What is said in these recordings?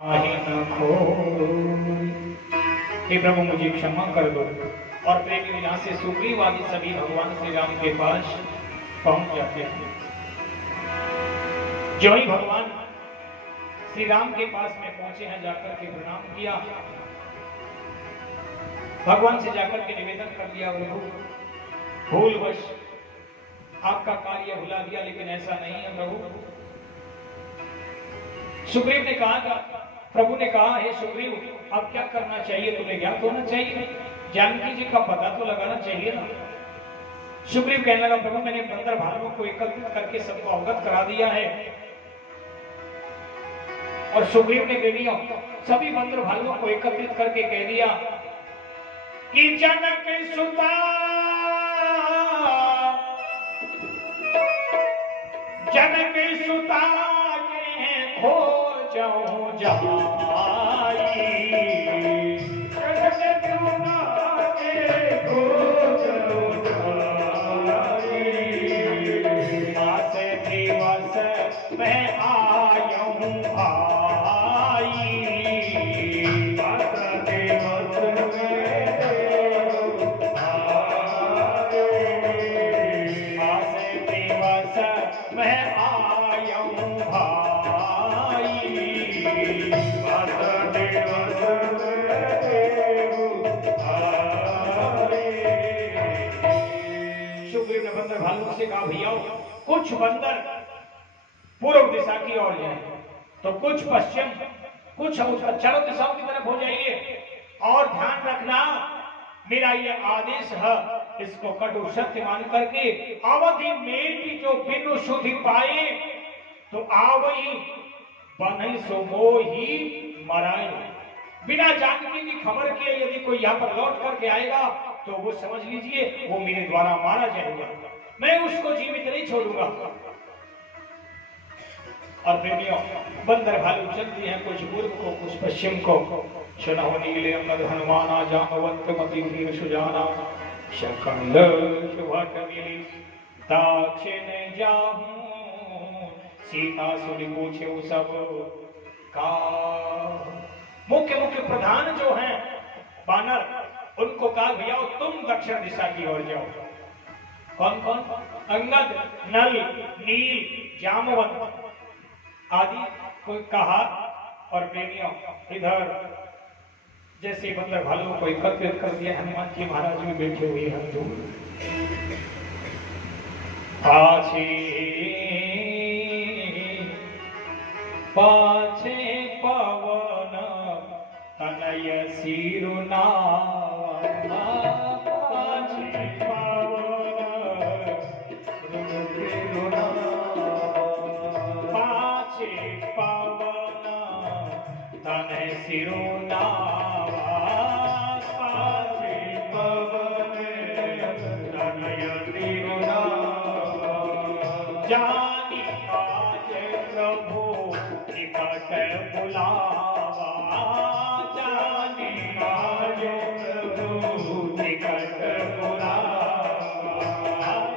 हे प्रभु मुझे क्षमा कर दो। और प्रेमी यहाँ से सुग्रीव आदि सभी भगवान श्री राम के पास पहुंच जाते हैं। जो ही भगवान श्री राम के पास में पहुंचे हैं, जाकर के प्रणाम किया, भगवान से जाकर के निवेदन कर दिया, प्रभु भूलवश आपका कार्य भुला दिया, लेकिन ऐसा नहीं है प्रभु। सुग्रीव ने कहा, प्रभु ने कहा, हे सुग्रीव अब क्या करना चाहिए, तुम्हें ज्ञात होना चाहिए, जानकी जी का पता तो लगाना चाहिए ना। सुग्रीव कहने लगा, प्रभु मैंने बंदर भालुओं को एकत्रित करके सबको अवगत करा दिया है। और सुग्रीव ने कह दिया, सभी बंदर भालुओं को एकत्रित करके कह दिया कि जनक सुता के खो जाऊं जाई, मासे दिवस मैं आयूं भाई, मासे दिवस मैं आयूं भाई, सुग्रीव ने बंदर भालू से कहा, भैया कुछ बंदर पूर्व दिशा की ओर जाए तो कुछ पश्चिम, कुछ चारों दिशाओं की तरफ हो जाइए। और ध्यान रखना, मेरा ये आदेश है, इसको कटु सत्य मान करके अवधि में भी जो बिनु सुधि पाए तो आवई बने सो मोही मराए। बिना जानकी की खबर के यदि कोई यहाँ पर लौट करके आएगा तो वो समझ लीजिए वो मेरे द्वारा मारा जाएगा, मैं उसको जीवित नहीं छोड़ूंगा। और प्रेमियों, बंदर भालू चलती हैं, कुछ पूर्व को कुछ पश्चिम को। सुना होने के लिए हनुमान आ जामवंत मति वीर सुजाना, शकल सुभट मिली दाक्षिण जाहूं, सीता सुनि पूछे सब का। मुख्य मुख्य प्रधान जो हैं बानर, उनको कहा, भैया तुम दक्षिण दिशा की ओर जाओ। कौन कौन? अंगद, नल, नील, जामवंत आदि को कहा। और प्रेमियों, इधर जैसे बंदर भालुओं को एकत्रित कर दिया, हनुमान जी महाराज भी बैठे हुए हैं दूर। पाछे पाछे पवन तनय सिरुनावा, पाछे पवन पाछे पवन तनय सिरुनावा, पाछे पवन तनय सिरुनावा, जानी आज प्रभु निकट बुलावा, जानी आज प्रभु निकट बुलावा,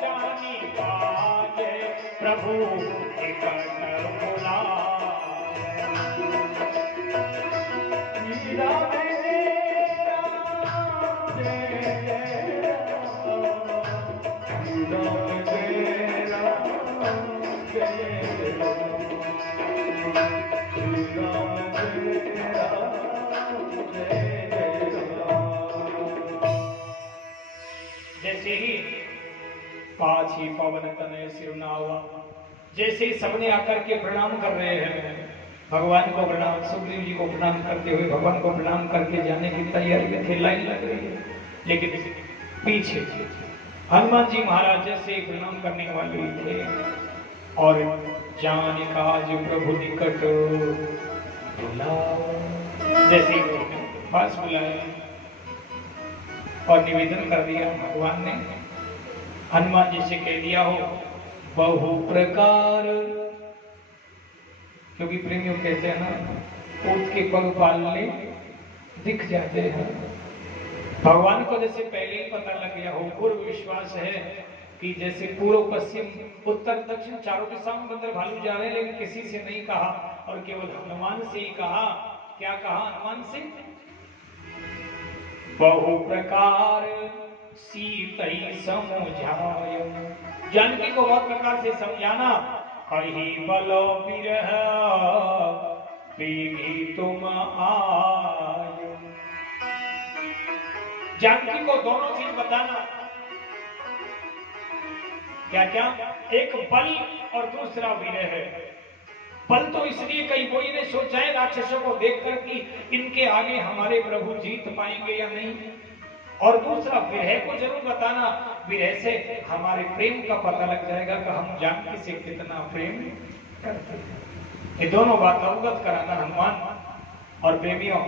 जानी आज प्रभु निकट बुलावा। जैसे ही पाछी पवन तनय सिरुनावा, जैसे ही सबने आकर के प्रणाम कर रहे हैं, भगवान को प्रणाम, सुग्रीव जी को प्रणाम करते हुए भगवान को प्रणाम करके जाने की तैयारी में थे, लाइन लग रही है। लेकिन पीछे हनुमान जी महाराज जैसे प्रणाम करने वाले थे, और जाने का आज प्रभु निकट बुलाओ, जैसे पास बुलाया और निवेदन कर दिया। भगवान ने हनुमान जी से कह दिया, हो बहु प्रकार, क्योंकि प्रेमियों कहते हैं ना, ऊंट के पग पालने दिख जाते हैं। भगवान को जैसे पहले ही पता लग गया हो, पूर्व विश्वास है कि जैसे पूर्व पश्चिम उत्तर दक्षिण चारों दिशाओं में बंदर भालू जा रहे हैं, लेकिन किसी से नहीं कहा और केवल हनुमान से ही कहा। क्या कहा हनुमान से? बहु प्रकार सीतई समझाय। जानकी को बहुत प्रकार से समझाना। कही बल बिरह बेगी तुम आयो। जानकी को दोनों चीज बताना। क्या क्या? एक बल और दूसरा विरह है। बल तो इसलिए कहीं कोई ने सोचा है राक्षसों को देखकर कि इनके आगे हमारे प्रभु जीत पाएंगे या नहीं। और दूसरा विरह को जरूर बताना। विरह से हमारे प्रेम का पता लग जाएगा कि हम जानकी से कितना प्रेम करते हैं। ये दोनों बात अवगत कराना हनुमान। और प्रेमियों,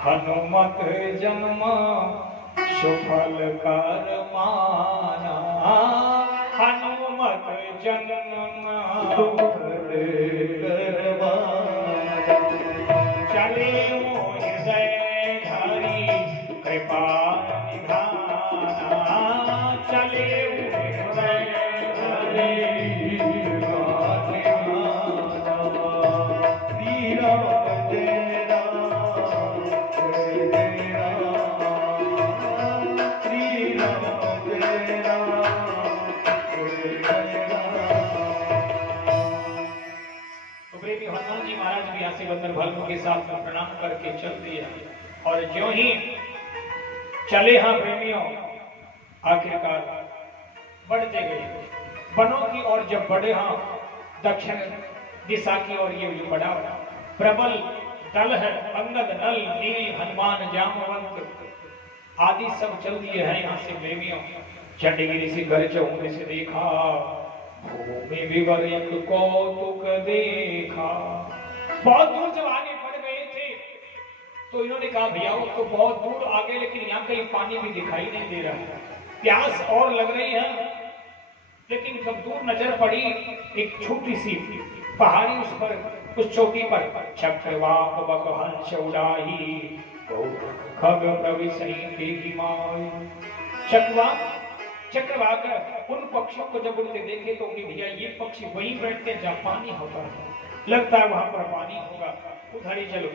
हनुमत जन्म सुफल कर माना। हनुमत जन्म सुफल कर माना। चले हृदय धारी कृपा निधाना। चले हृदय धारी कृपा निधाना। श्री राम जय राम जय राम। श्री राम जय राम जय राम। तो प्रेमी हनुमान जी महाराज भी यहाँ से बंदर भालुओं के साथ प्रणाम करके चल दिया। और ज्यों ही चले हाँ प्रेमियों, आखिरकार बढ़ते गए वनों की ओर। जब बढ़े हाँ दक्षिण दिशा की ओर, ये जो बड़ा प्रबल दल है, अंगद नल नील हनुमान जामवंत आदि सब चल दिए हैं यहाँ से प्रेमियों। चंडीगिरी से घर चौने से देखा, भूमि विवर एक कौतुक देखा। बहुत दूर जब आगे बढ़ गए थे तो इन्होंने कहा भैया वो तो बहुत दूर आ गए, लेकिन यहाँ कहीं पानी भी दिखाई नहीं दे रहा है। प्यास और लग रही है। लेकिन जब दूर नजर पड़ी एक छोटी सी पहाड़ी, उस पर उस चोटी पर चक्रवाक बकहंस उड़ाही, खग प्रविशई तेहि माय। चक्रवाक उन पक्षियों को जब उड़ते देखे तो भैया ये पक्षी वहीं बैठते जहाँ पानी होता है, लगता है वहां पर पानी होगा, उधर ही चलो।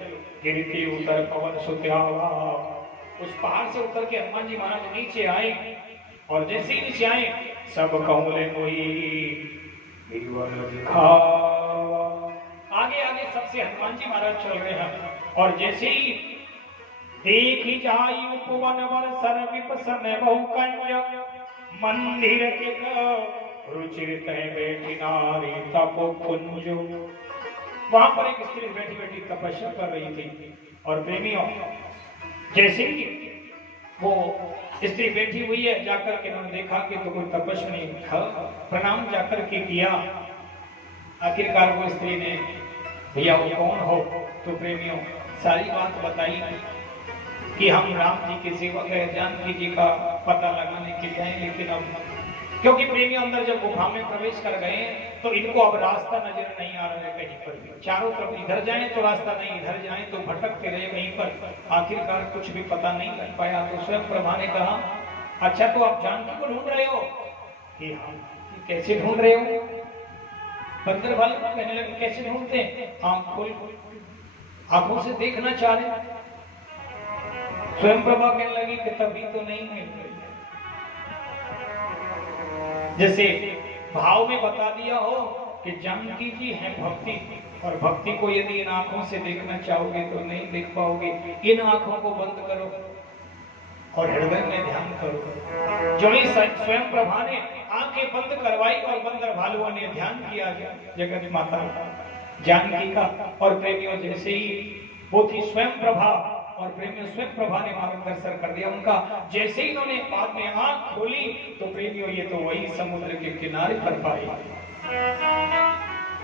गिरते उतर पवन सुत्यावा। उस पहाड़ से उतर के हनुमान जी महाराज नीचे आए। और जैसे ही नीचे आए सब कहूले आगे आगे सबसे हनुमान जी महाराज चल रहे हैं। और जैसे ही देखी जाई उपवन वर्षर विपसन बहुकंज, मंदिर के रुचिर तय बैठी नारी तपो कुंज। वहां पर एक स्त्री बैठी बैठी तपस्या कर रही थी। और प्रेमियों, जैसे ही वो स्त्री बैठी हुई है, जाकर के उन्होंने देखा कि तो कोई तपस्वी था, प्रणाम जाकर के किया। आखिरकार वो स्त्री ने भैया वो कौन हो? तो प्रेमियों सारी बात बताई कि हम राम जी के सेवक है, जानकी जी का पता लगाने के लिए आए। लेकिन अब क्योंकि प्रेमियों अंदर जब गुफा में प्रवेश कर गए तो इनको अब रास्ता नजर नहीं आ रहा है कहीं पर भी। चारों तरफ इधर जाएं तो रास्ता नहीं, इधर जाएं तो भटकते रहे कहीं पर। आखिरकार कुछ भी पता नहीं लग पाया। तो स्वयं प्रभा ने कहा, अच्छा तो आप जानकी को ढूंढ रहे हो? कि हाँ। कैसे ढूंढ रहे हो? बंदर भालू कहने लगे, कैसे ढूंढते हैं? आंखों से देखना चाह रहे। स्वयं प्रभा कहने लगी कि तभी तो नहीं मिल रही। जैसे भाव में बता दिया हो कि जानकी जी है भक्ति, और भक्ति को यदि इन आंखों से देखना चाहोगे तो नहीं देख पाओगे। इन आंखों को बंद करो और हृदय में ध्यान करो। जो ही स्वयं प्रभा ने आंखें बंद करवाई और बंदर भालुओं ने ध्यान किया जगत माता जानकी का। और प्रेमियों जैसे ही वो थी स्वयं प्रभा, और प्रेमियों स्वयं प्रभा ने मार्गदर्शन कर दिया उनका। जैसे ही इन्होंने बाद में आंख खोली तो प्रेमियों ये तो वही समुद्र के किनारे पर पाई।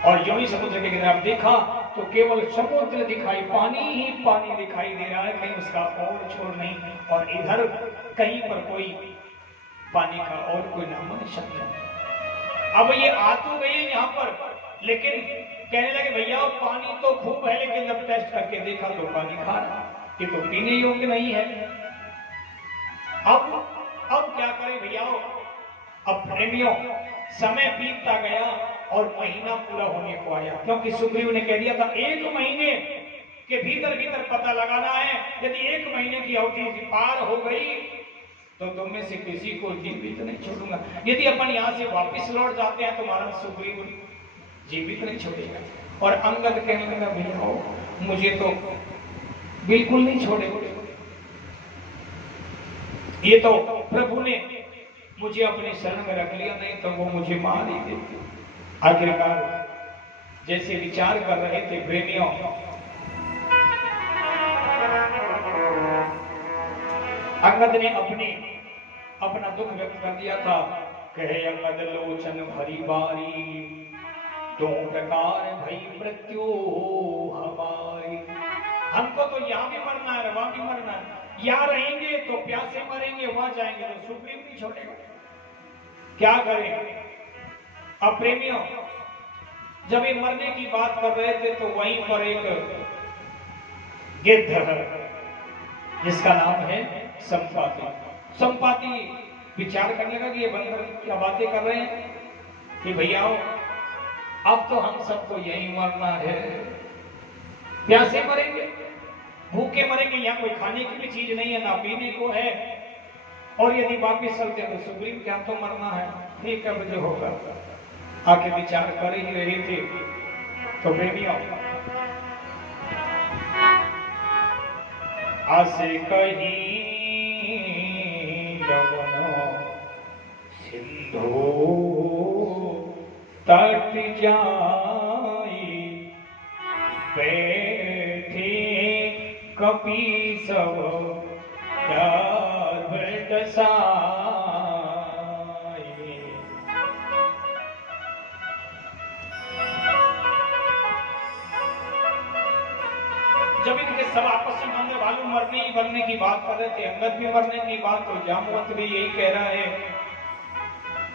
और जो ही समुद्र के किनारे देखा तो केवल समुद्र दिखाई, पानी ही पानी दिखाई दे रहा है, कहीं उसका और छोर नहीं। और इधर कहीं पर कोई पानी का और कोई नामो निशान नहीं। अब ये आ तो गए यहाँ पर, लेकिन कहने लगे भैया पानी तो खूब है, लेकिन जब टेस्ट करके देखा तो पानी खारा, ये तो पीने योग्य नहीं है। अब क्या करें भैया? अब प्रेमियों समय बीतता गया और महीना पूरा होने को आया, क्योंकि सुग्रीव ने कह दिया था 1 महीने के भीतर भीतर पता लगाना है, यदि 1 महीने की अवधि पार हो गई तो तुम में से किसी को जीवित नहीं छोड़ूंगा। यदि अपन यहाँ से वापस लौट जाते हैं तो महाराज सुग्रीव जीवित नहीं छोड़ेगा। और अंगद कहने लगा भैया मुझे तो बिल्कुल नहीं छोड़ेगा, ये तो प्रभु ने मुझे अपने शरण में रख लिया, नहीं तो वो मुझे मार ही देते। आखिरकार जैसे विचार कर रहे थे प्रेमियों, अंगद ने अपना दुख व्यक्त कर दिया था। कहे अंगद लोचन भरी बारी, 2 प्रकार भई मृत्यु हमारी। हमको तो यहाँ भी मरना है, वहां भी मरना है। यहाँ रहेंगे तो प्यासे मरेंगे, वहां जाएंगे तो सुग्रीव नहीं छोड़ेगा। क्या करें? अब प्रेमियों, जब ये मरने की बात कर रहे थे तो वहीं पर एक गिद्ध जिसका नाम है संपाति, संपाति विचार करने लगा कि ये बंदर क्या बातें कर रहे हैं कि भैया अब तो हम सबको यहीं मरना है, प्यासे मरेंगे, भूखे मरेंगे, यहाँ कोई खाने की भी चीज नहीं है, ना पीने को है, और यदि वापिस चलते तो सुग्रीव क्या तो मरना है, ठीक है मुझे होगा। आके विचार कर ही रहे थे तो प्रेमियों, आसे कहीं सिंधु तट जाई, बैठे कपि सब जब इनके सब आपस में हमने भालू मरने की बात कर रहे थे, अंगद भी मरने की बात, तो जामवंत भी यही कह रहा है,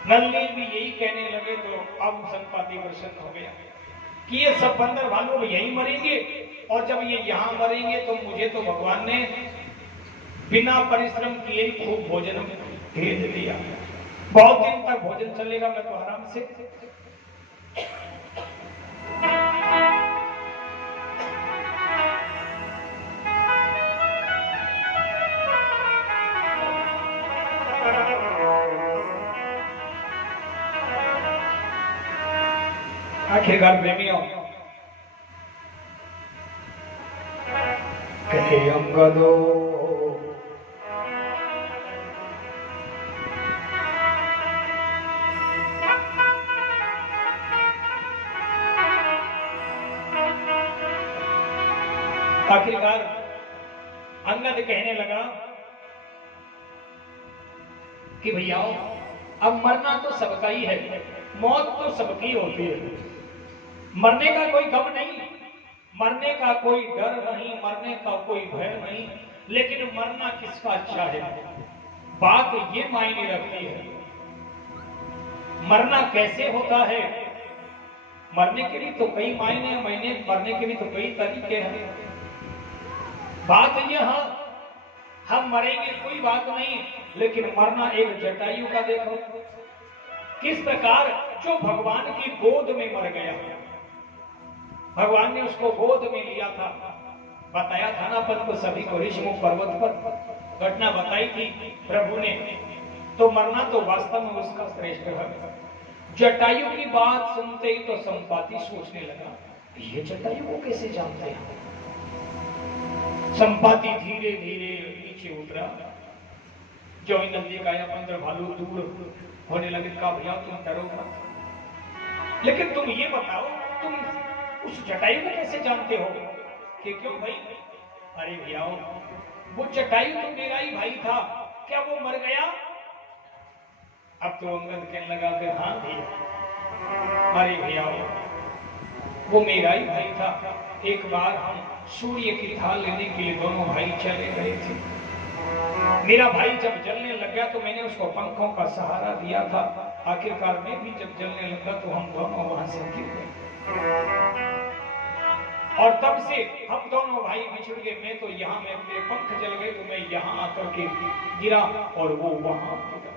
नल्ली भी यही कहने लगे, तो अब संपाति प्रसन्न हो गया कि ये सब बंदर भालू यही मरेंगे, और जब ये यहाँ मरेंगे तो मुझे तो भगवान ने बिना परिश्रम किए खूब भोजन भेज दिया, बहुत दिन तक भोजन चलेगा, मैं तो आराम से। आखिरकार प्रेमियों, कहे अंगदो आखिरकार अंगद कहने लगा कि भैया अब मरना तो सबका ही है, मौत तो सबकी होती है, मरने का कोई गम नहीं, मरने का कोई डर नहीं, मरने का कोई भय नहीं, लेकिन मरना किसका अच्छा है, बात ये मायने रखती है। मरना कैसे होता है? मरने के लिए तो कई मायने हैं, मरने के लिए तो कई तरीके हैं। बात यह हम मरेंगे कोई बात नहीं, लेकिन मरना एक जटायु का देखो किस प्रकार, जो भगवान की गोद में मर गया, भगवान ने उसको गोद में लिया था, बताया था ना अपन को सभी को, ऋषिमुख पर्वत पर घटना बताई थी प्रभु ने, तो मरना तो वास्तव में उसका श्रेष्ठ है। जटायु की बात सुनते ही तो संपाति सोचने लगा, ये जटायु को कैसे जानते हैं? संपाति धीरे धीरे नीचे उतरा, जो नंदी का 15 भालू दूर होने लगे, कहा भैया तुम डरो मत, लेकिन तुम ये बताओ तुम उस जटायु को कैसे जानते हो? कि क्यों भाई? अरे भैया वो जटायु तो मेरा ही भाई था, क्या वो मर गया? अब तो अंगद कहने लगा कि हाँ भैया, अरे भैया वो मेरा ही भाई था। एक बार हम सूर्य की थाल लेने के लिए दोनों भाई चले गए थे, मेरा भाई जब जलने लग गया तो मैंने उसको पंखों का सहारा दिया था, आखिरकार मैं भी जब जलने लगा तो हम दोनों वहां से गिर गए, और तब से हम दोनों भाई बिछड़ गए। मैं तो यहाँ में मेरे पंख जल गए तो मैं यहाँ आकर के गिरा और वो वहां गिरा,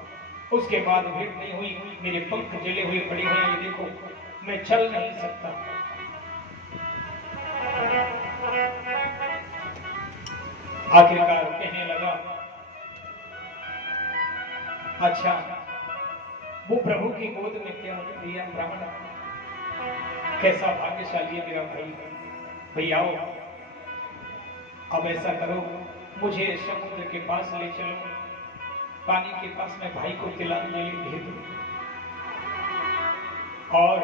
उसके बाद भेंट नहीं हुई, मेरे पंख जले हुए पड़े हैं, ये देखो मैं चल नहीं सकता। आखिरकार कहने लगा, अच्छा वो प्रभु की गोद में क्या दिया ब्राह्मण, कैसा भाग्यशाली है मेरा भाई। भैया आओ, अब ऐसा करो, मुझे समुद्र के पास ले चलो, पानी के पास मैं भाई को तिलाने के लिए भेज दूं और